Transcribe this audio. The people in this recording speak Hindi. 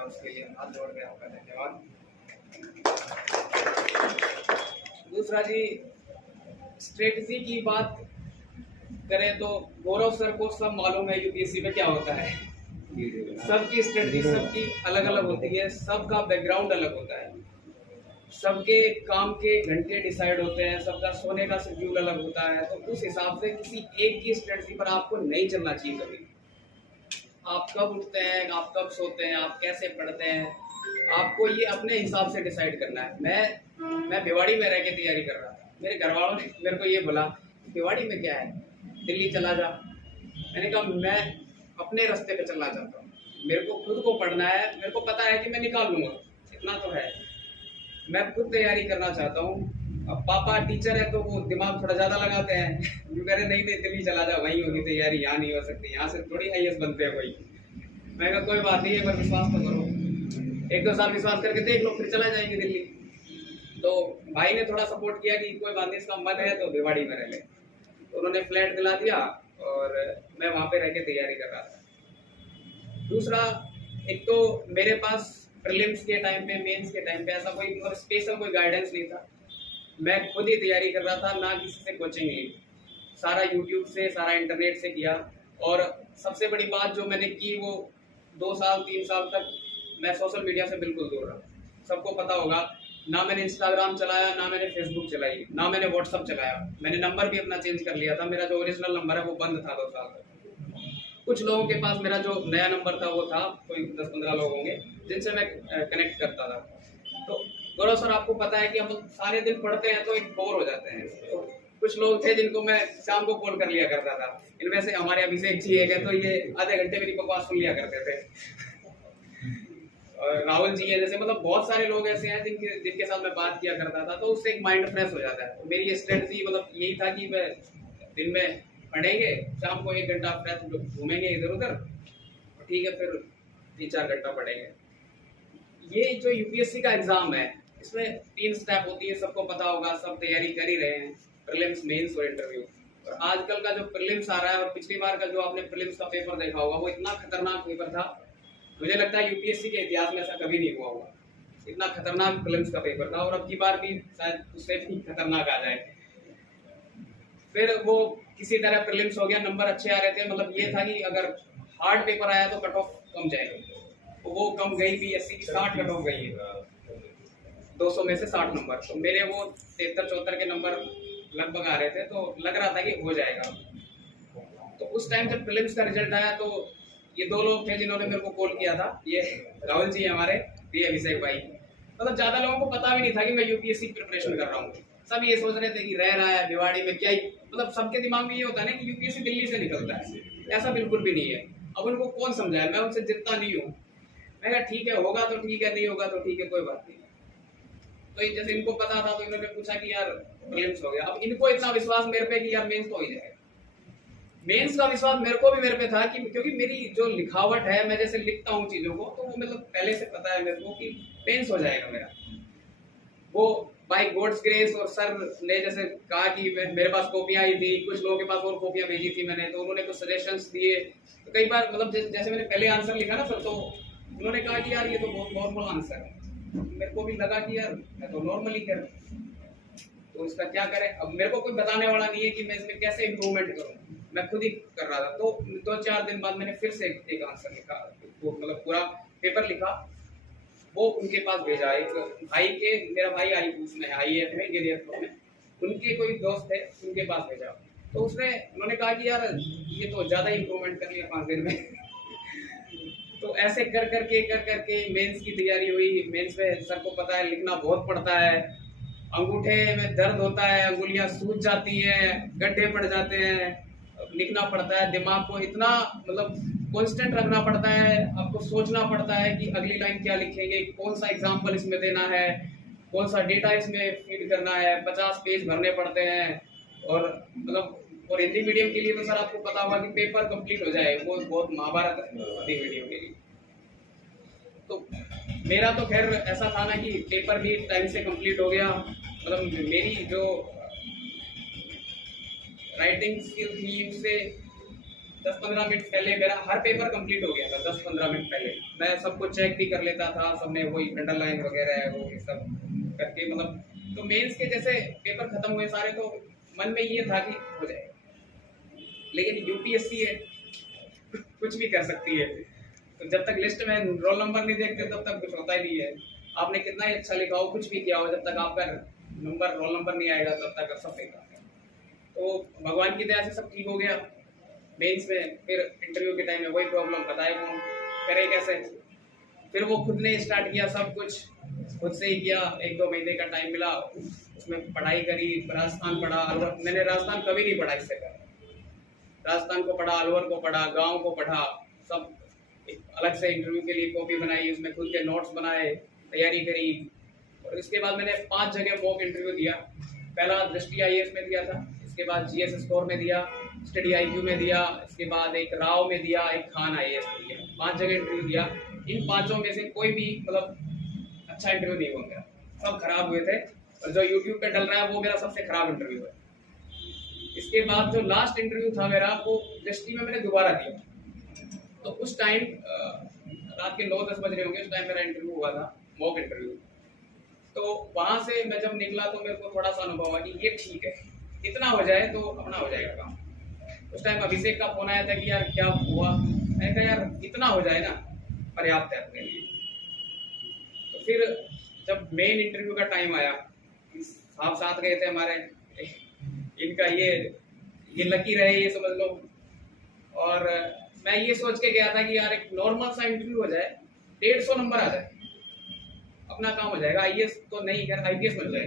किया, उसके लिए हाथ जोड़ के आपका धन्यवाद। दूसरा जी, स्ट्रेटजी की बात करें तो गौरव सर को सब मालूम है यूपीएससी में क्या होता है। सबकी स्ट्रेटजी सबकी अलग अलग होती है, सबका बैकग्राउंड अलग होता है, सबके काम के घंटे डिसाइड होते हैं, सबका सोने का शेड्यूल अलग होता है। तो उस हिसाब से किसी एक की स्ट्रेटजी पर आपको नहीं चलना चाहिए कभी। आप कब उठते हैं, आप कब सोते हैं, आप कैसे पढ़ते हैं, आपको ये अपने हिसाब से डिसाइड करना है। मैं भिवाड़ी में रह के तैयारी कर रहा था, मेरे घर वालों ने मेरे को ये बोला भिवाड़ी में क्या है, दिल्ली चला जा। मैंने कहा मैं अपने रास्ते पे चलना चाहता हूँ, मेरे को खुद को पढ़ना है, मेरे को पता है कि मैं निकाल लूंगा, इतना तो है। मैं खुद तैयारी करना चाहता हूँ। अब पापा टीचर है तो वो दिमाग थोड़ा ज्यादा लगाते हैं, जो कह रहे नहीं दिल्ली चला जा, वहीं होगी तैयारी, यहाँ नहीं हो सकती, यहाँ से थोड़ी आईएएस बनते हैं कोई। मैं कहा कोई बात नहीं, एक बार विश्वास तो करो, 1-2 साल विश्वास करके देख लो, फिर चला जाएंगे दिल्ली। तो भाई ने थोड़ा सपोर्ट किया कि कोई बात नहीं, इसका मन है तो भिवाड़ी में रह ले। तो उन्होंने फ्लैट दिला दिया और मैं वहाँ पे रह के तैयारी कर रहा था। दूसरा, एक तो मेरे पास प्रीलिम्स के टाइम पे, मेंस के टाइम पे ऐसा कोई मतलब स्पेशल कोई गाइडेंस नहीं था, मैं खुद ही तैयारी कर रहा था, ना किसी से कोचिंग ली, सारा यूट्यूब से, सारा इंटरनेट से किया। और सबसे बड़ी बात जो मैंने की वो 2 साल 3 साल तक मैं सोशल मीडिया से बिल्कुल दूर रहा। सबको पता होगा, ना मैंने इंस्टाग्राम चलाया, ना मैंने फेसबुक चलाई, ना मैंने व्हाट्सअप चलाया। मैंने नंबर भी अपना चेंज कर लिया था, मेरा जो ओरिजिनल नंबर है वो बंद था 2 साल तक। कुछ लोगों के पास मेरा जो नया नंबर था वो था, कोई 10-15 लोग होंगे जिनसे मैं कनेक्ट करता था। तो गौरव सर आपको पता है कि हम सारे दिन पढ़ते हैं तो एक बोर हो जाते हैं। तो कुछ लोग थे जिनको मैं शाम को कॉल कर लिया करता था, इनमें से हमारे अभिषेक जी है, तो ये आधे घंटे मेरी बकवास सुन लिया करते थे। और राहुल जी है, जैसे मतलब बहुत सारे लोग ऐसे हैं जिनके साथ मैं बात किया करता था, तो उससे एक माइंड फ्रेश हो जाता है। तो मेरी स्ट्रेटजी मतलब यही था कि मैं दिन में पढ़ेंगे, शाम को 1 घंटा फ्रेश घूमेंगे इधर उधर, ठीक है, फिर 3-4 घंटा पढ़ेंगे। ये जो यूपीएससी का एग्जाम है, इसमें 3 स्टेप होती है, सबको पता होगा, सब तैयारी कर ही रहे हैं, प्रीलिम्स, मेंस और इंटरव्यू। और आजकल का जो प्रीलिम्स आ रहा है और पिछली बार का जो आपने प्रीलिम्स का पेपर देखा होगा, वो इतना खतरनाक पेपर था, मुझे लगता है यूपीएससी के इतिहास में ऐसा कभी नहीं हुआ होगा। इतना खतरनाक प्रीलिम्स का पेपर था, और अब की बार भी शायद उससे भी खतरनाक आ जाए। फिर वो किसी तरह प्रीलिम्स हो गया, नंबर अच्छे आ रहे थे, मतलब ये था कि अगर हार्ड पेपर आया तो कट ऑफ कम जाएगी, तो वो कम गई भी, 80 की 60 कट ऑफ गई है, 200 में से 60 नंबर। तो मेरे वो 73-74 के नंबर लगभग आ रहे थे, तो लग रहा था कि हो जाएगा। तो उस टाइम जब प्रीलिम्स का रिजल्ट आया तो ये 2 लोग थे जिन्होंने मेरे को कॉल किया था, ये राहुल जी हमारे, ये अभिषेक भाई। मतलब ज्यादा लोगों को पता भी नहीं था कि मैं यूपीएससी प्रिपरेशन कर रहा हूँ, सब ये सोच रहे थे कि रह रहा है भिवाड़ी में, क्या ही मतलब सबके दिमाग में ये होता है ना कि यूपीएससी दिल्ली से निकलता है, ऐसा बिल्कुल भी नहीं है। अब उनको कौन समझाए, मैं उनसे जितना नहीं हूँ। मैं कहा ठीक है, होगा तो ठीक है, नहीं होगा तो ठीक है, कोई बात नहीं। तो जैसे इनको पता था तो इन्होंने पूछा कि यार प्रीलिम्स हो गया, अब इनको इतना विश्वास मेरे पे कि यार मेंस तो हो ही जाएगा। मेंस का विश्वास मेरे को भी मेरे पे था कि क्योंकि मेरी जो लिखावट है, मैं जैसे लिखता हूँ चीजों को, तो वो मतलब पहले से पता है मेरे को कि मेंस हो जाएगा मेरा। वो बाय गॉड्स ग्रेस, और सर ने जैसे कहा कि मेरे पास कॉपियां आई थी, कुछ लोगों के पास और कॉपियां भेजी थी मैंने, तो उन्होंने कुछ सजेशंस दिए। तो कई बार मतलब जैसे मैंने पहले आंसर लिखा ना सर, तो उन्होंने कहा कि यार ये तो बहुत नॉर्मल आंसर है। मेरे को भी लगा कि यार मैं तो नॉर्मली कर, तो इसका क्या करें। अब मेरे को कोई बताने वाला नहीं है कि मैं इसमें कैसे इम्प्रूवमेंट करूँ, मैं खुद ही कर रहा था। तो 2-4 दिन बाद मैंने फिर से एक आंसर लिखा, वो मतलब पूरा पेपर लिखा, वो उनके पास भेजा। एक भाई के, मेरा भाई उसमें IAF में, गिरियरपुर में, उनके कोई दोस्त थे, उनके पास भेजा। तो उन्होंने कहा कि यार ये तो ज्यादा इम्प्रूवमेंट कर लिया 5 दिन में। तो ऐसे कर करके मेंस की तैयारी हुई। मेंस में सर को पता है लिखना बहुत पड़ता है, अंगूठे में दर्द होता है, अंगुलियां सूज जाती हैं, गड्ढे पड़ जाते हैं, लिखना पड़ता है, दिमाग को इतना मतलब कांस्टेंट रखना पड़ता है, आपको सोचना पड़ता है कि अगली लाइन क्या लिखेंगे, कौन सा एग्जाम्पल इसमें देना है, कौन सा डेटा इसमें फीड करना है, 50 पेज भरने पड़ते हैं। और मतलब और हिंदी मीडियम के लिए तो सर आपको पता होगा कि पेपर कंप्लीट हो जाए वो बहुत महाभारत है हिंदी मीडियम के लिए। तो मेरा तो खैर ऐसा था ना कि पेपर भी टाइम से कंप्लीट हो गया। मतलब मेरी जो राइटिंग स्किल थी उससे 10-15 मिनट पहले मेरा हर पेपर कंप्लीट हो गया था। 10-15 मिनट पहले मैं सब कुछ चेक भी कर लेता था, सबने वही अंडरलाइन वगैरह है वो ये सब करके, मतलब तो मेंस के जैसे पेपर खत्म हुए सारे तो मन में ये था कि हो जाएगा, लेकिन यूपीएससी है कुछ भी कर सकती है। तो जब तक लिस्ट में रोल नंबर नहीं देखते तब तक कुछ होता ही नहीं है। आपने कितना ही अच्छा लिखा हो, कुछ भी किया हो, जब तक आपका नंबर रोल नंबर नहीं आएगा तब तक सब बेकार है। तो भगवान की दया से सब ठीक हो गया। मेंस में फिर इंटरव्यू के टाइम में वही प्रॉब्लम, बताए कौन करे कैसे। फिर वो खुद ने स्टार्ट किया, सब कुछ खुद से ही किया। 1-2 महीने का टाइम मिला, उसमें पढ़ाई करी, राजस्थान पढ़ा, अलवर। मैंने राजस्थान कभी नहीं पढ़ा इससे पहले। राजस्थान को पढ़ा, अलवर को पढ़ा, गांव को पढ़ा, सब एक अलग से इंटरव्यू के लिए कॉपी बनाई, उसमें खुद के नोट्स बनाए, तैयारी करी। और इसके बाद मैंने 5 जगह मॉक इंटरव्यू दिया। पहला दृष्टि IAS में दिया था, इसके बाद GS स्कोर में दिया, स्टडी IQ में दिया, इसके बाद एक राव में दिया, एक खान IAS में दिया। 5 जगह इंटरव्यू दिया। इन 5 में से कोई भी मतलब अच्छा इंटरव्यू नहीं हुआ मेरा, सब खराब हुए थे। और जो यूट्यूब पे डल रहा है वो मेरा सबसे खराब इंटरव्यू है। इसके बाद जो लास्ट इंटरव्यू था मेरा वो दृष्टि में मैंने दोबारा दिया। तो उस टाइम रात के 9-10 बज रहे होंगे, उस टाइम मेरा इंटरव्यू हुआ था, मॉक इंटरव्यू। तो वहां से मैं जब निकला तो मेरे को थोड़ा सा अनुभव हुआ कि ये ठीक है, इतना हो जाए तो अपना हो जाएगा काम। उस टाइम अभिषेक का फोन आया था कि यार क्या हुआ, मैंने कहा यार इतना हो जाए ना पर्याप्त है अपने लिए। तो फिर जब मेन इंटरव्यू का टाइम आया, साहब साथ गए थे हमारे, इनका ये लकी रहे ये समझ लो। और मैं ये सोच के गया था कि यार एक नॉर्मल सा इंटरव्यू हो जाए, 150 नंबर आ जाए, अपना काम हो जाएगा। IAS तो नहीं, खैर IPS मिल जाएगा।